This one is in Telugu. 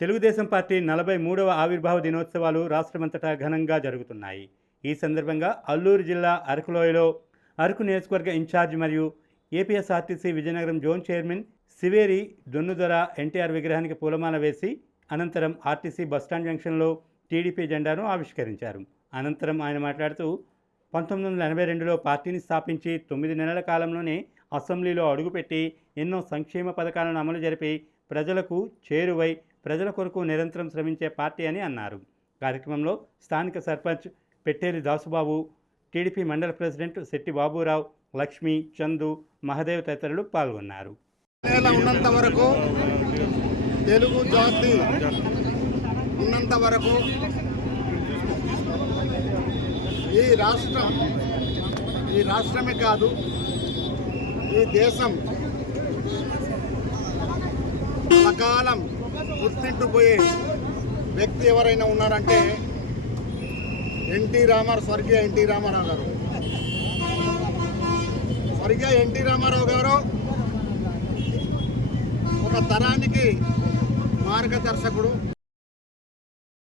తెలుగుదేశం పార్టీ 43వ ఆవిర్భావ దినోత్సవాలు రాష్ట్రమంతటా ఘనంగా జరుగుతున్నాయి. ఈ సందర్భంగా అల్లూరు జిల్లా అరకులోయలో అరకు నియోజకవర్గ ఇన్ఛార్జ్ మరియు APSRTC Vizianagaram zone chairman Siveri Donnudora NTR విగ్రహానికి పూలమాల వేసి అనంతరం ఆర్టీసీ బస్టాండ్ జంక్షన్లో టీడీపీ జెండాను ఆవిష్కరించారు. అనంతరం ఆయన మాట్లాడుతూ 1982లో పార్టీని స్థాపించి 9 నెలల కాలంలోనే అసెంబ్లీలో అడుగుపెట్టి ఎన్నో సంక్షేమ పథకాలను అమలు జరిపి ప్రజలకు చేరువై ప్రజల కొరకు నిరంతరం శ్రమించే పార్టీ అని అన్నారు. కార్యక్రమంలో స్థానిక సర్పంచ్ పెట్టేరి దాసుబాబు, టీడీపీ మండల ప్రెసిడెంట్ శెట్టి బాబురావు, లక్ష్మి, చందు, మహదేవ్ తదితరులు పాల్గొన్నారు. ఉన్నంత వరకు తెలుగు జాతి ఉన్నంత వరకు ఈ రాష్ట్రమే కాదు, ఈ దేశం కలకాలం గుర్తింటుపోయే వ్యక్తి ఎవరైనా ఉన్నారంటే స్వర్గీయ ఎన్టీ రామారావు గారు. స్వర్గీయ ఎన్టీ రామారావు గారు ఒక తరానికి మార్గదర్శకుడు.